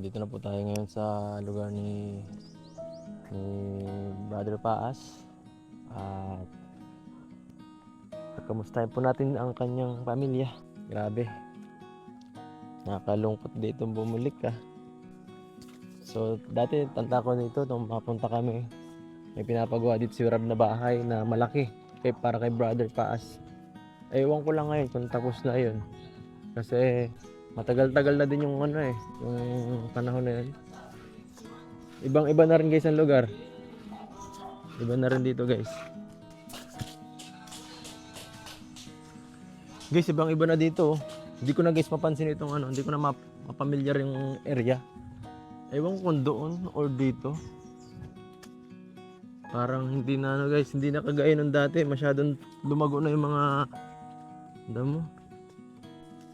Dito na po tayo ngayon sa lugar ni Brother Paas. At kamustahin po natin ang kanyang pamilya. Grabe. Nakakalungkot dito bumalik ka. So dati tanda ko dito nung mapunta kami. May pinapagawa dito si Rab na bahay na malaki. Para kay Brother Paas. Ewan ko lang ngayon kung tapos na yun. Kasi matagal-tagal na din yung yung panahon na yun. Ibang-iba na rin guys ang lugar. Iba na rin dito guys. Guys, ibang-iba na dito. Hindi ko na guys mapansin itong hindi ko na mapamilyar yung area. Ewan ko kung doon or dito. Parang hindi na guys, hindi na kagaya nung dati. Masyadong lumago na yung mga mo.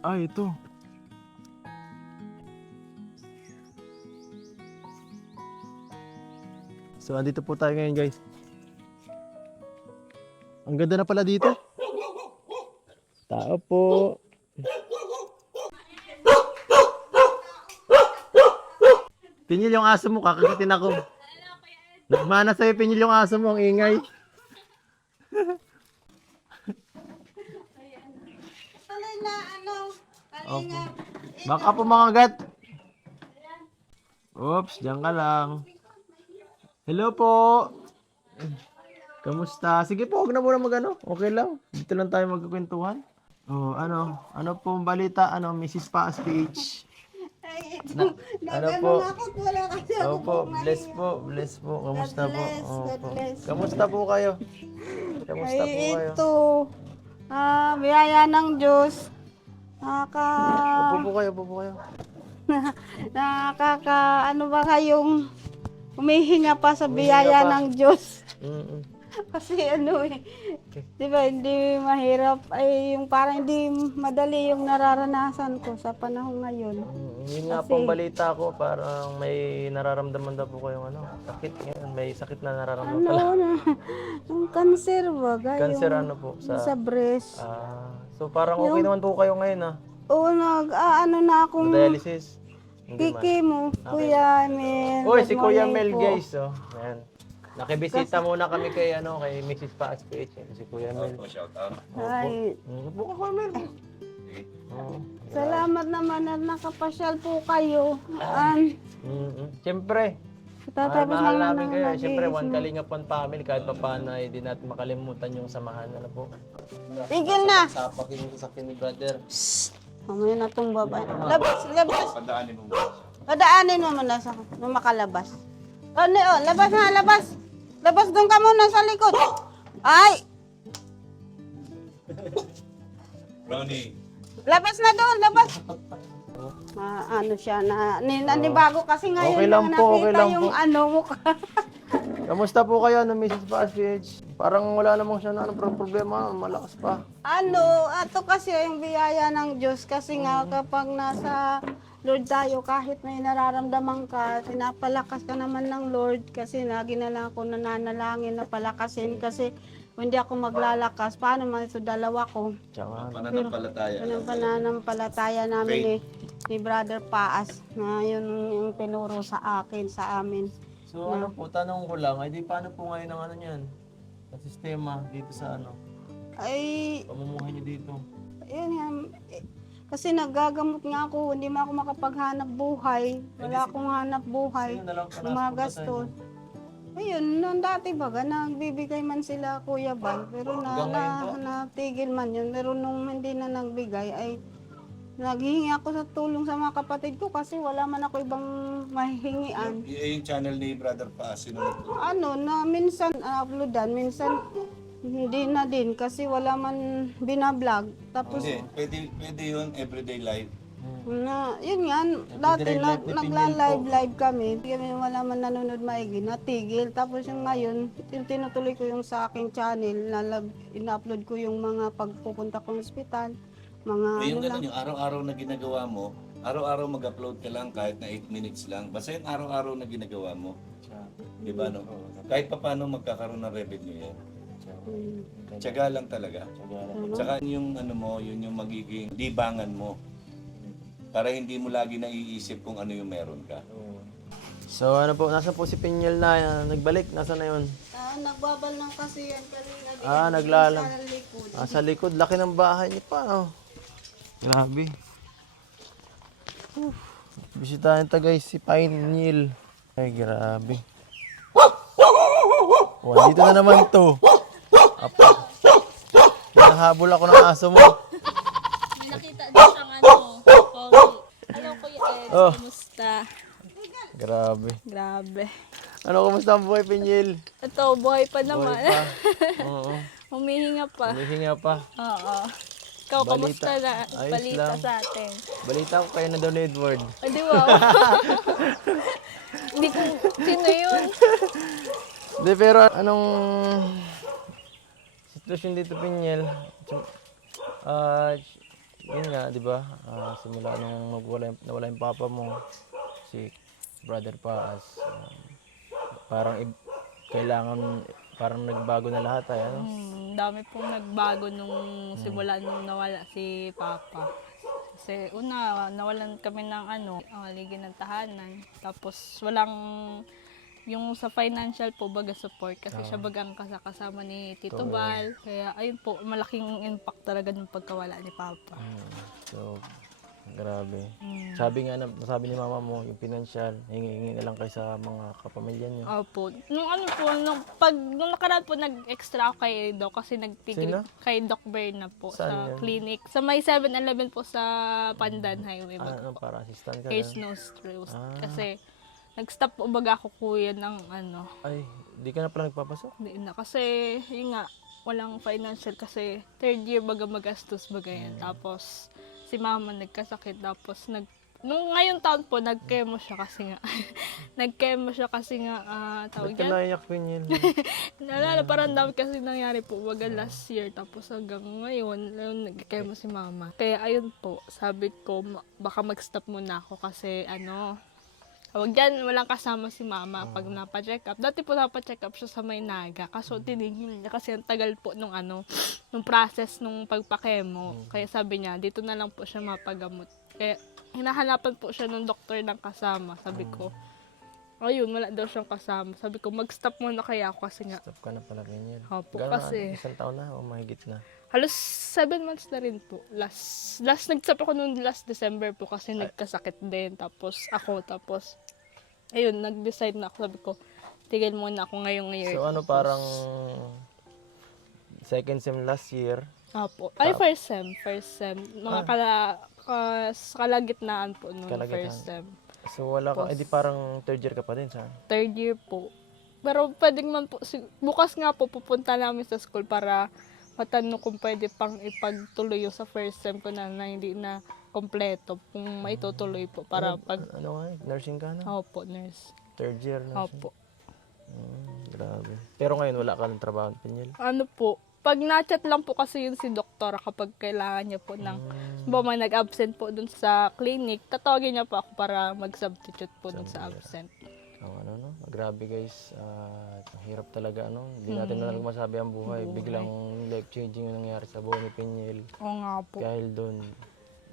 Ito. So, andito po tayo ngayon, guys. Ang ganda na pala dito. Tao po. Pinyil yung aso mo, kakagitin ako. Nagmana sa'yo, pinyil yung aso mo, ang ingay. Opo. Baka pumangagat. Oops, diyan ka lang. Hello po. Kamusta? Sige po, huwag na muna Okay lang. Dito lang tayo magkukwentuhan. Oh, ano po ang balita? Mrs. Paas PH? Ano po? Opo, bless po. Kamusta po? Opo. Kamusta po kayo? Kamusta po kayo? Ito, biyaya ng Diyos. Upo po kayo. Ano ba kayong humihinga pa sa biyaya ng Diyos? Kasi di ba hindi mahirap, yung parang hindi madali yung nararanasan ko sa panahon ngayon. Yun nga pong balita ko, parang may nararamdaman daw po kayong sakit ngayon. May sakit na nararamdaman pala. Yung cancer ba? Cancer po? Sa breast. So parang okay naman po kayo ngayon Oo, na akong dialysis. kiki mo, Kuya Mel. Uy, si Good Kuya morning Mel po. guys. Ayan. Nakibisita muna kami kay Mrs. Paas PH. Si Kuya Mel. Ay, Upo ka, Kuya Mel. salamat naman at nakapasyal po kayo. Siyempre. Tatapos Mahal mga namin kayo. nag-iis Siyempre, mo. One Kalinga Pon family. Kahit pa paano, hindi natin makalimutan yung samahan po. Tigil na! Sapakin sa akin ni brother. Mamaya na itong babae. Labas! Padaanin mo. Padaanin mo muna nung makalabas. Labas na, labas! Labas doon ka muna sa likod. Ay! Ronnie. Labas na doon, labas! Siya nanibago kasi ngayon Okay lang na po, nakita okay lang yung po. mukha. Kamusta po kayo, Mrs. Paas PH? Parang wala namang siya problema. Malakas pa. Ato kasi yung biyaya ng Diyos kasi nga kapag nasa Lord tayo, kahit may nararamdaman ka, pinapalakas ka naman ng Lord kasi lagi na lang ako nananalangin na palakasin kasi kung hindi ako maglalakas, paano man ito dalawa ko? Tsaka, Pananampalataya. Yun ang pananampalataya namin ni Brother Paas na yun yung tinuro sa akin, sa amin. so po, tanong ko lang, di paano po ngayon ang niyan? Ang sistema dito sa Ay, pamumuhay niyo dito? yun yan. Kasi nagagamot nga ako, hindi man ako makapaghanap buhay. Wala akong hanap buhay. Sino na lang Gumagastos. Ayun, noon dati baga, nagbibigay man sila Kuya Bal, pero natigil man yun. Pero nung hindi na nagbigay, ay naghihingi ako sa tulong sa mga kapatid ko kasi wala man ako ibang mahihingian. Yung channel ni Brother Paas, sino nagtulong? Na minsan uploadan, minsan hindi na din kasi wala man binablog. Tapos Hindi, pwede yun, everyday life. yun nga, dati nagla-live kami. Wala man nanonood maigi, natigil. Tapos yung ngayon, tinutuloy ko yung sa aking channel, ina-upload ko yung mga pagpupunta kong ospital. Mga Yung ganun, yung araw-araw na ginagawa mo, araw-araw mag-upload ka lang kahit na 8 minutes lang. Basta yung araw-araw na ginagawa mo. Di ba, no? Kahit pa paano magkakaroon ng revenue yan. Tiyaga lang talaga. Tsaka yung yun yung magiging libangan mo. Para hindi mo lagi naiisip kung ano yung meron ka. So ano po, nasa po si Pinyel na nagbalik? Nasaan na yun? Nagbabal ng kasi yan kanina. Naglalam. Sa likod. Sa likod, laki ng bahay niya pa. Oh. Grabe. Bisitahin ta guys, si Pinyel. Ay, grabe. Oh, dito na naman to. Apa. Nahabol ako ng aso mo. May nakita din siyang ano, pogi. Hello, Kuya Ed. Oh. Kumusta? Grabe. Grabe. Ano, kumusta ang buhay, Pinyel? Ito, buhay pa Buhay naman. pa. Oo. Humihinga pa. Humihinga pa. Oo. Ikaw, kamusta Balita. na? Ayos Balita lang. sa atin. Balita ko kayo na daw ni Edward. Ay, di ba? Hindi ko, sino yun? Hindi, pero anong sitwasyon dito, Pinyel? Yun nga, di ba? Simula nung nawala yung papa mo, si Brother Paas, kailangan, parang nagbago na lahat ay ano? Dami pong nagbago nung simula nung nawala si Papa. Kasi una, nawalan kami ng haligi ng tahanan. Tapos walang, yung sa financial po baga support kasi siya bagang kasama ni Tito Bal. Kaya ayun po, malaking impact talaga ng pagkawala ni Papa. So, grabe. Sabi ni mama mo, yung financial, hingi-hingi na lang kayo sa mga kapamilya niyo. Opo. Nung nakaraan po nag-extra ako kay Doc kasi nagtigil Sino? kay Doc Berna po Saan sa yan? clinic. Sa may 7-Eleven po sa Pandan Highway. Ano, para assistant ka Hair's na? nose roast. Ah. Kasi nag-stop po baga ako kuya ng Ay, di ka na pala nagpapasok? hindi na. Kasi yun nga, walang financial kasi third year baga magastos baga yan. Tapos si mama nagkasakit tapos nung ngayon taon po nag-chemo siya kasi nga tawag Ba't ka yan. naiyak, Pinyel? Naalala, parang dami kasi nangyari po baga last year tapos hanggang ngayon nag-chemo si mama. Kaya ayun po, sabi ko baka mag-stop muna ako kasi tawag dyan, walang kasama si mama pag napa-check up. Dati po napa-check up siya sa Maynaga. Kaso tinigil niya kasi ang tagal po nung process nung pagpakemo. Kaya sabi niya, dito na lang po siya mapagamot. Kaya hinahanapan po siya ng doktor ng kasama. Sabi ko, ayun, wala daw siyang kasama. Sabi ko, mag-stop muna kaya ako kasi nga. Stop ka na pala, Pinyel. Opo, Gano'n kasi- na? Isang taon na o mahigit na? Halos 7 months na rin po. Last nag-stop ako noong last December po kasi nagkasakit din. Tapos ayun, nag-decide na ako. Sabi ko, tigil muna ako ngayong year. So ano, parang second sem last year, Opo. Ay, first sem. Mga kalagitnaan po nung Kalagitnaan. first sem. so wala ka, edi parang third year ka pa din sa? Third year po. Pero pwedeng man po, bukas nga po pupunta namin sa school para matanong kung pwede pang ipagtuloy yung sa first sem ko na hindi na kompleto. Kung maitutuloy po para pag... Ano nga, nursing ka na? Opo, nurse. Third year nursing? Opo. Grabe. Pero ngayon wala ka ng trabaho, Pinyel? Ano po, pag na-chat lang po kasi yun si doktor kapag kailangan niya po ng, may nag-absent po dun sa clinic, tatawagin niya po ako para mag-substitute po dun sa absent. Grabe guys, hirap talaga hindi natin na masabi ang buhay. Biglang life-changing yung nangyari sa buhay ni Pinyel. Oo nga po. Dahil doon,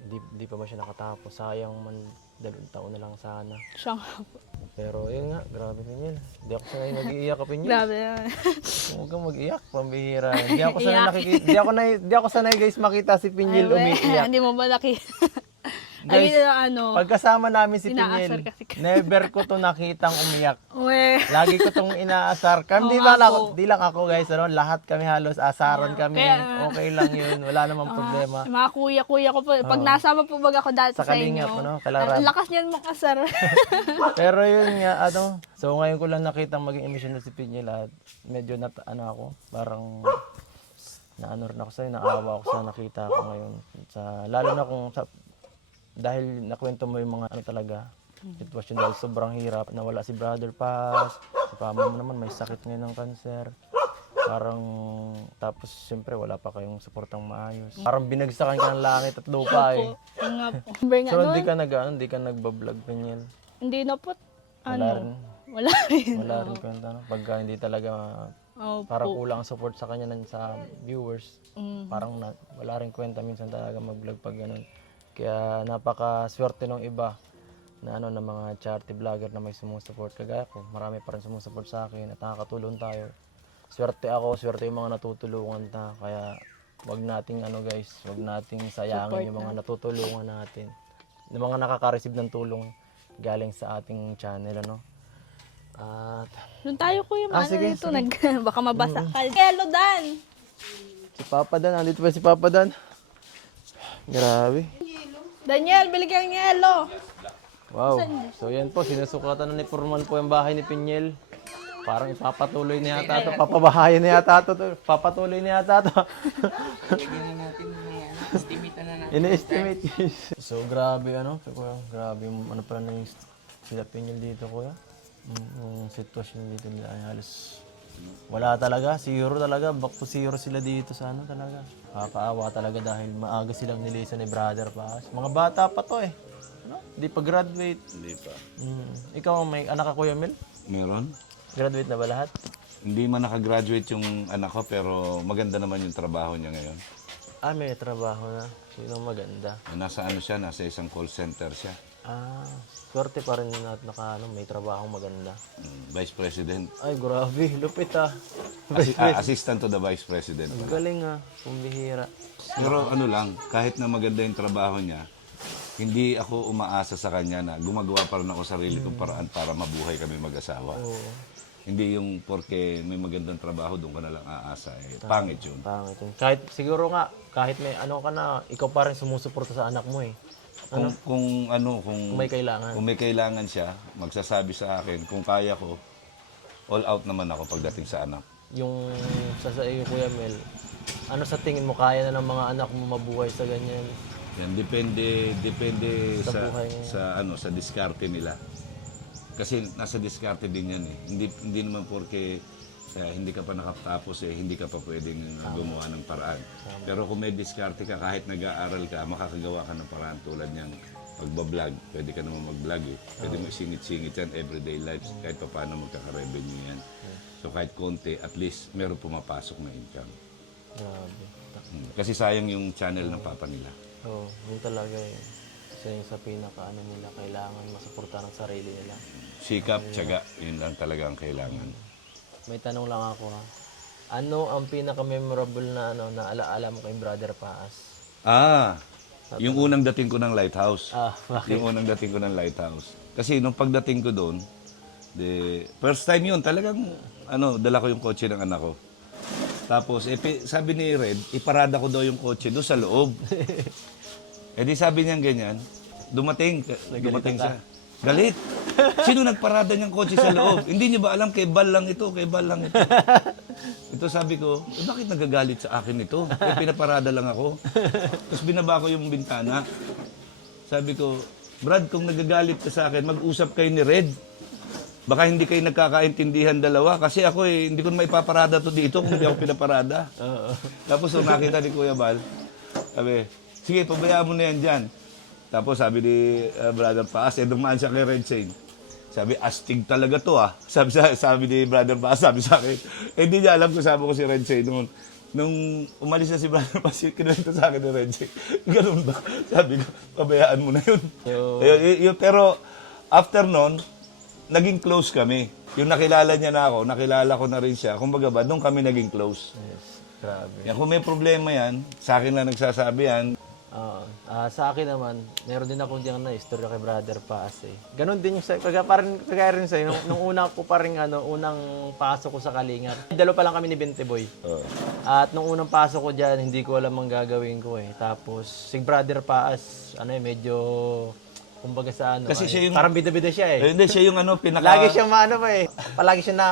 di pa ba siya nakatapos. Sayang man, 2 taon na lang sana. Siya nga po. Pero yun nga, grabe, Pinyel. Di ako sanay mag-iiyak ka, Pinyel. Grabe naman. Huwag kang mag-iyak, pambihira. Di ako sanay guys makita si Pinyel umiiyak. Hindi mo ba Guys, pagkasama namin si Inaasar Pinyel, kasi never ko to nakitang umiyak. Uwe. Lagi ko tong inaasar. Di lang ako guys, lahat kami halos asaran kami. Okay lang yun, wala namang problema. Mga kuya ko po. Pag nasama po baga ako dati Sa sa Kalingap, inyo. Kalarab. Ang lakas niyan mong asar. Pero yun nga, so ngayon ko lang nakitang maging emission na si Pinyel at medyo ako, parang naano rin ako sa'yo, naawa ako sa nakita ko ngayon. Lalo na kung dahil nakwento mo yung mga talaga, sitwasyon dahil sobrang hirap. Nawala si Brother Paz, si Pama mo naman may sakit ngayon ng cancer. Parang, tapos siyempre wala pa kayong suportang maayos. Parang binagsakan ka ng langit at lupa eh. Yung nga po. So hindi ka nagbablog, Pinyel? Hindi na po. Wala rin. Wala rin. Wala rin kwenta, pagka hindi talaga Opo. parang kulang ang support sa kanya sa viewers. Mm. Parang wala rin kwenta minsan talaga mag-vlog pag ganun. Kaya napaka-swerte ng iba na ano, ng mga charity vlogger na may sumusuport kagaya ko. Marami pa rin sumusuport sa akin at nakakatulong tayo. Swerte ako, swerte yung mga natutulungan na. Kaya wag nating ano guys, wag nating sayangin yung mga natutulungan natin. Yung mga nakaka-receive ng tulong galing sa ating channel ano. At Doon tayo kuya, sige, dito. Baka mabasa ka. Hello, Dan! si Papa Dan, andito pa si Papa Dan. Grabe. Daniel, bili kang yelo. Wow. So yan po, sinusukatan na ni Purman po yung bahay ni Pinyel. Parang ipapatuloy niya yata ito. Papabahayan niya yata ito. Papatuloy niya yata ito. Ini-estimate. So grabe ano. Kuya, grabe yung ano pala na yung sila Pinyel dito kuya. Yung sitwasyon dito nila ay halos wala talaga. Zero talaga. Back to zero sila dito sa ano talaga. Kakaawa talaga dahil maaga silang nilisan ni Brother Paas. Mga bata pa to eh. No? Hindi pa graduate. Hindi pa. Ikaw may anak ka Kuya Mel? Meron? Graduate na ba lahat? Hindi man nakagraduate yung anak ko, pero maganda naman yung trabaho niya ngayon. Ah, may trabaho na. Sino maganda? Nasa ano siya, nasa isang call center siya. Ah, swerte pa rin na may trabaho maganda. Vice President. Ay, grabe. Lupit ah. Assistant to the Vice President. Galing ah. Pumbihira. Pero ano lang, kahit na maganda yung trabaho niya, hindi ako umaasa sa kanya na gumagawa pa rin ako sarili kong paraan para mabuhay kami mag-asawa. Oo. Hindi yung porke may magandang trabaho, doon ka na lang aasa. Eh, pangit yun. Pangit yun. Kahit, siguro nga, kahit may ano ka na, ikaw pa rin sumusuporta sa anak mo eh. Kung Kung may kailangan. Kung may kailangan siya, magsasabi sa akin, kung kaya ko, all out naman ako pagdating sa anak. Yung sa iyo, Kuya Mel, ano sa tingin mo, kaya na ng mga anak mo mabuhay sa ganyan? Yan, depende Sa sa buhay niya. sa diskarte nila. Kasi nasa diskarte din yan eh. Hindi naman porke hindi ka pa nakatapos eh, hindi ka pa pwedeng gumawa ng paraan. Pero kung may diskarte ka, kahit nag-aaral ka, makakagawa ka ng paraan tulad niyang pagbablog. Pwede ka naman mag-vlog eh. Pwede mo isingit-singit yan, everyday lives, kahit pa paano magkaka-revenue yan. So kahit konti, at least meron pumapasok na income. Grabe. Kasi sayang yung channel ng papa nila. Oo, yun talaga eh. Isa yung sa pinaka nila, kailangan masuportahan ang sarili nila. Sikap, tiyaga, yun lang talaga ang kailangan. May tanong lang ako ha. Ano ang pinaka-memorable na na alaala mo kay Brother Paas? Yung unang dating ko ng lighthouse. Bakit? Yung unang dating ko ng lighthouse. Kasi nung pagdating ko doon, first time yun, talagang dala ko yung kotse ng anak ko. Tapos, sabi ni Red, iparada ko daw yung kotse doon sa loob. Di sabi niya ganyan, dumating siya. Galit. Sino nagparada niyang kotse sa loob? Hindi niyo ba alam, kay Bal lang ito. Ito sabi ko, bakit nagagalit sa akin ito? Pinaparada lang ako. Tapos binaba ko yung bintana. Sabi ko, Brad, kung nagagalit ka sa akin, mag-usap kayo ni Red. Baka hindi kayo nagkakaintindihan dalawa. Kasi ako hindi ko na maipaparada to dito kung hindi ako pinaparada. Tapos nung nakita ni Kuya Bal, sabi, sige, pabayaan mo na yan dyan. Tapos sabi ni Brother Paas, dumaan siya kay Red Shane. Sabi, astig talaga to ah. Sabi ni Brother Paas, sabi sa akin. Hindi niya alam kung sabi ko si Red Shane noon. Nung umalis na si Brother Paas, kinuwento sa akin ni Red Shane. Ganun ba? Sabi ko, pabayaan mo na yun. Pero after noon, naging close kami. Yung nakilala niya na ako, nakilala ko na rin siya. Kumbaga ba, doon kami naging close. Yes, grabe. Yan, kung may problema yan, sa akin lang nagsasabi yan. Sa akin naman, meron din akong diyang na istorya kay Brother Paas eh. Ganon din yung kagaya rin sa'yo. Nung una ko pa rin, unang pasok ko sa Kalingat. Dalo pa lang kami ni Bente Boy. At nung unang pasok ko dyan, hindi ko alam ang gagawin ko eh. Tapos, si Brother Paas, medyo, kumbaga sa Kasi siya yung- parang bida-bida siya eh. Hindi, siya yung pinaka... Lagi siya palagi siya na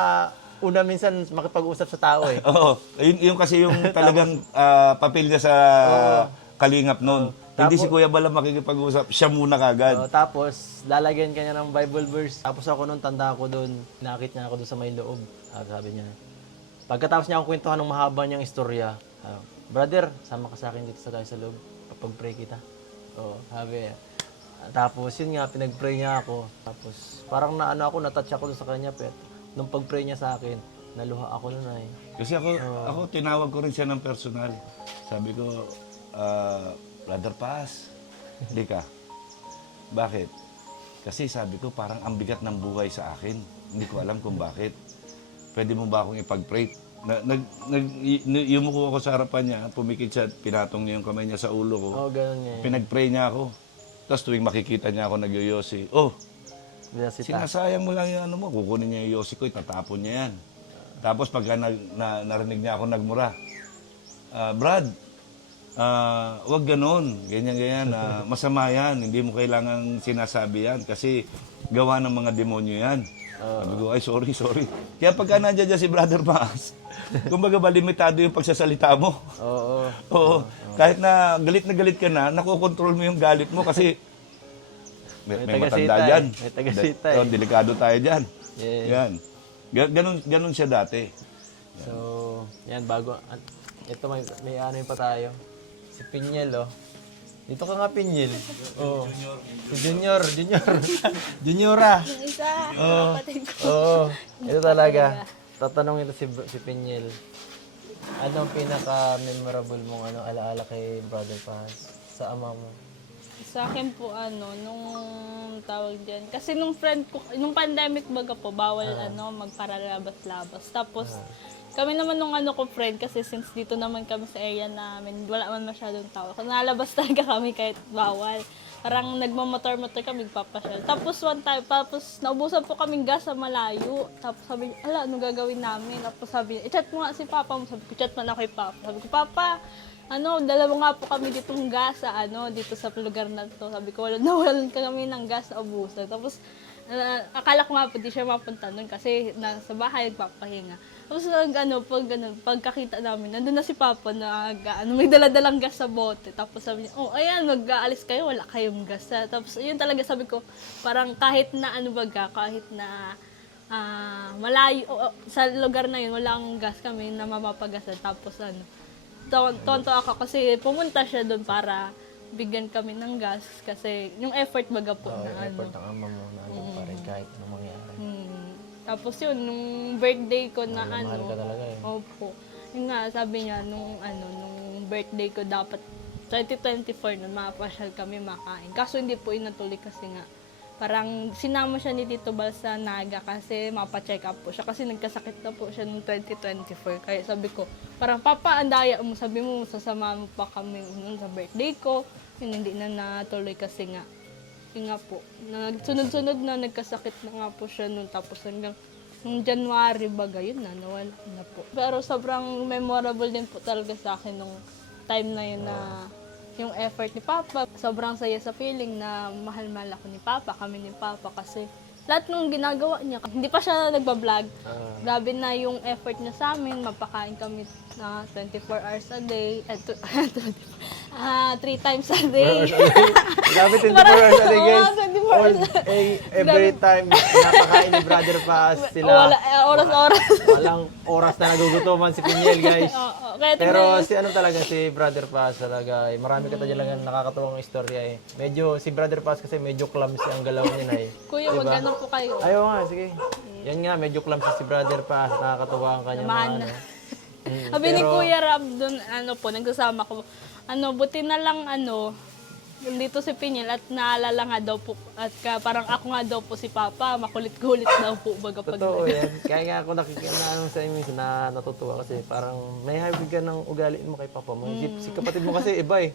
una minsan makipag-usap sa tao eh. Oo. Yung kasi yung talagang papel niya sa Kalingap noon. Hindi si Kuya Bala makikipag-usap, siya muna kagad. Tapos, lalagyan kanya ng Bible verse. Tapos ako noon, tanda ako doon, nakit niya ako doon sa may loob. Sabi niya, pagkatapos niya ako kwentuhan ng mahaba niyang istorya, brother, sama ka sa akin dito sa loob, pag-pray kita. Sabi niya. Tapos yun nga, pinag-pray niya ako. Tapos parang natouch ako doon sa kanya. Pero nung pag-pray niya sa akin, naluha ako noon ay. Kasi ako tinawag ko rin siya ng personal. Sabi ko, Brother Paz, Lika. Bakit? Kasi sabi ko, parang ang bigat ng buhay sa akin. Hindi ko alam kung bakit. Pwede mo ba akong ipag-pray? Yumuko ako sa harapan niya, pumikit siya, pinatong niya yung kamay niya sa ulo ko. Oo, ganun niya. Pinag-pray niya ako. Tapos tuwing makikita niya ako nagyoyosi, oh, Binasita. sinasayang mo lang yung ano mo, kukunin niya yung yosi ko, itatapon niya yan. Tapos pagka narinig niya ako nagmura, Brad, wag ganon, ganyan, masama yan, hindi mo kailangang sinasabi yan kasi gawa ng mga demonyo yan. Sabi ko, ay sorry. Kaya pagka nandiyan dyan si Brother Maas, kumbaga ba limitado yung pagsasalita mo? Oo. Oo. Kahit na galit ka na, nakokontrol mo yung galit mo kasi may taga-sita matanda dyan. May taga-sita Oh, delikado tayo dyan. Yes. Yan. Ganun siya dati. So, yan, bago. Ito, may ano yun pa tayo. Si Pinyel, oh. Dito ka nga, Pinyel. Oh. Si Junior. Juniora. Yung isa, Oo. kapatid ko. Oo. Ito talaga. Tatanungin ito si Pinyel. Anong pinaka-memorable mong alaala kay Brother Paz sa ama mo? Sa akin po nung tawag diyan. Kasi nung friend ko, nung pandemic baga po, bawal magparalabas-labas. Tapos kami naman nung ko friend, kasi since dito naman kami sa area namin, wala man masyadong tao. Nalabas talaga kami kahit bawal. Parang nagmamotor-motor kami, magpapasyal. Tapos one time, naubusan po kaming gas sa malayo. Tapos sabi niya, ala, ano gagawin namin? Tapos sabi niya, i-chat mo nga si Papa mo. Sabi ko, chat man ako kay Papa. Sabi ko, Papa, dalawa nga po kami ditong gas sa dito sa lugar na to. Sabi ko, nawalan kami ng gas na ubusan. Tapos, akala ko nga po di siya mapunta nun kasi nasa bahay nagpapahinga. Tapos pagkakita namin, nandun na si Papa na may daladalang gas sa bote. Tapos sabi niya, oh ayan, mag-aalis kayo, wala kayong gas. Tapos yun talaga sabi ko, parang kahit na kahit na malayo, sa lugar na yun, wala akong gas kami na mamapagasan. Tapos tonto ako kasi pumunta siya doon para bigyan kami ng gas kasi yung effort baga po na Effort ng ama mo na pa rin kahit anong mangyari. Tapos yun, nung birthday ko na Mahal ka talaga eh. Opo. Yung nga, sabi niya, nung birthday ko dapat 2024 nun, mapasyal kami makain. Kaso hindi po inatuloy kasi nga, parang sinama siya ni Tito Bal sa Naga kasi mapacheck up po siya. Kasi nagkasakit na po siya noong 2024. Kaya sabi ko, parang Papa, andaya mo, sabi mo, sasama mo pa kami nun sa birthday ko. Yun, hindi na natuloy kasi nga. Yun nga po, sunod-sunod na nagkasakit na nga po siya noon. Tapos hanggang nung January baga, yun na, nawala na po. Pero sobrang memorable din po talaga sa akin nung time na yun na yung effort ni Papa. Sobrang saya sa feeling na mahal-mahal ako ni Papa, kami ni Papa kasi lahat nung ginagawa niya, hindi pa siya nagbablog. Grabe na yung effort niya sa amin, mapakain kami na 24 hours a day, 3 times a day. Grabe, 24 hours a day, guys. Oo, 24 hours. Every time napakain ni Brother Paz sila. Wala, oras-oras. Walang oras na nagugutuman si Pinyel, guys. Oo, kaya Pero si Brother Paz talaga, marami ka talaga nakakatuwang istorya eh. Medyo si Brother Paz kasi medyo clumsy ang galaw niya na eh. Kuya, wag ganun po kayo. Ayaw nga, sige. Yan nga, medyo clumsy si Brother Paz, nakakatuwa ang kanya Samahan mga na. Sabi ni Kuya Rab doon, nagsasama ko, buti na lang dito si Pinyel at naalala nga daw po, at parang ako nga daw po si Papa, makulit-kulit daw po baga pag Totoo yan. Kaya nga ako nakikita sa inyo na natutuwa kasi parang may hybrid ka ng ugaliin mo kay Papa mo. Si kapatid mo kasi iba eh.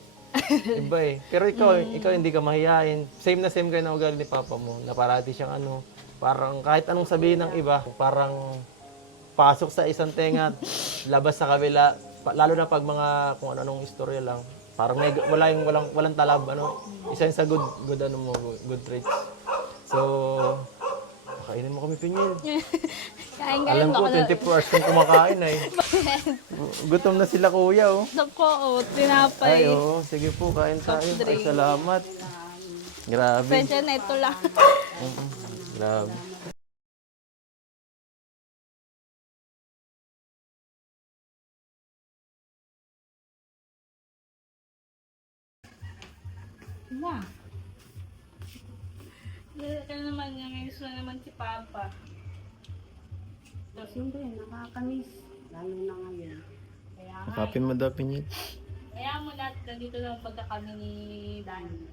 Iba eh. Pero ikaw hindi ka mahihain. Same na same kayo na ugali ni Papa mo. Na parati siyang parang kahit anong sabihin ng iba, parang pasok sa isang tenga, labas sa kabila, lalo na pag mga kung anong istorya lang. Parang walang talab, isa yun sa good traits. So, kainin mo kami, Pinyel. kain-kain Alam ko, 24 hours kang kumakain eh. Gutom na sila kuya, oh. Nako, tinapay. Ay, oo. Sige po, kain tayo. Ay, drink. salamat. Grabe. Pensya na ito lang. Grabe. Wow. Kaya naman yung gusto naman si Papa. Siyempre, nakakamiss. Lalo na ngayon. Kaya nga. Kapin mo daw, Pinyel. Kaya mo lahat, nandito lang pagka kami ni Danny.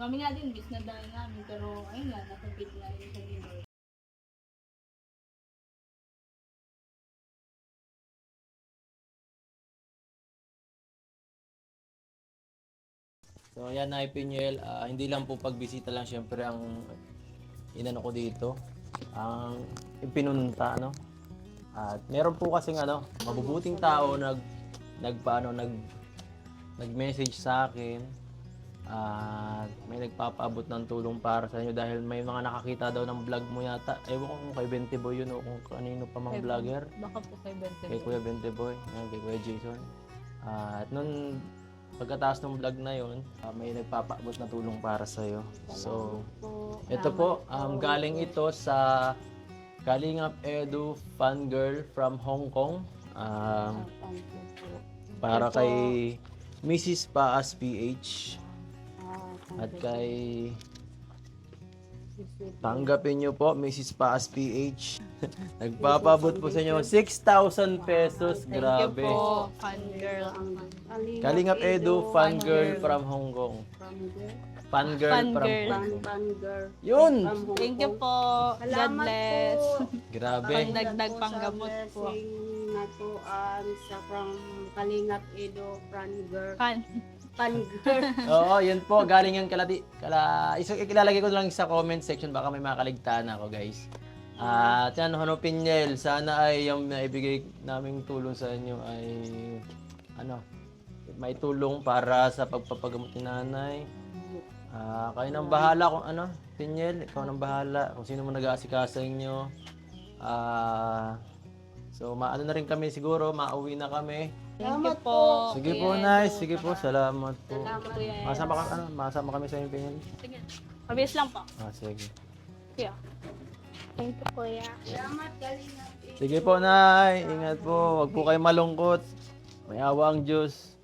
Kami nga din, bis na dahil namin, pero ayun nga, nakapit na rin sa Lord. So ayan na Pinyel, hindi lang po pagbisita lang syempre ang inano ko dito, ang ipinunta ano. At meron po kasing mabubuting tao nag-message sa akin at may nagpapaabot ng tulong para sa inyo dahil may mga nakakita daw ng vlog mo yata. Ewan ko kung kay Benteboy yun o kung kanino pa mang vlogger. Baka po kay Bente. Kay Kuya Benteboy, kay Kuya Jason. At nung pagkatapos ng vlog na yun, may nagpapaabot na tulong para sa iyo. So, ito po, galing ito sa Kalingap Edu Fangirl from Hong Kong. Para kay Mrs. Paas PH at kay tanggapin nyo po Mrs. Paas PH. Nagpapabot po sa inyo 6,000 pesos. Grabe. Thank you po, fan girl. Kalingap Edu Fangirl from Hong Kong. Fangirl from Fangirl. Hong Kong. Fangirl. Yun! Thank you po. God Salamat bless. po. Grabe. Pangdagdag panggamot po. Na to sa from Kalingap Edo Fangirl. Fan. Fangirl. Oo, yun po. Galing yung ikilalagay ko lang sa comment section. Baka may makaligtaan ako, guys. At yan, Hono Pinyel. Sana ay yung naibigay naming tulong sa inyo ay may tulong para sa pagpapagamot ni nanay. Kayo nang bahala kung Pinyel, ikaw nang bahala kung sino mo nag-aasikaso sa inyo. So, maano na rin kami siguro, mauwi na kami. Thank you po. Sige po, nice. Sige po, salamat po. Kuya. Masama kami sa inyo, Pinyel. Sige. Mabilis lang po. Sige. Kuya. Thank you, Kuya. Salamat Kalingap Edo. Sige po, Nay. Ingat po. Huwag po kayo malungkot. May awa ang Diyos.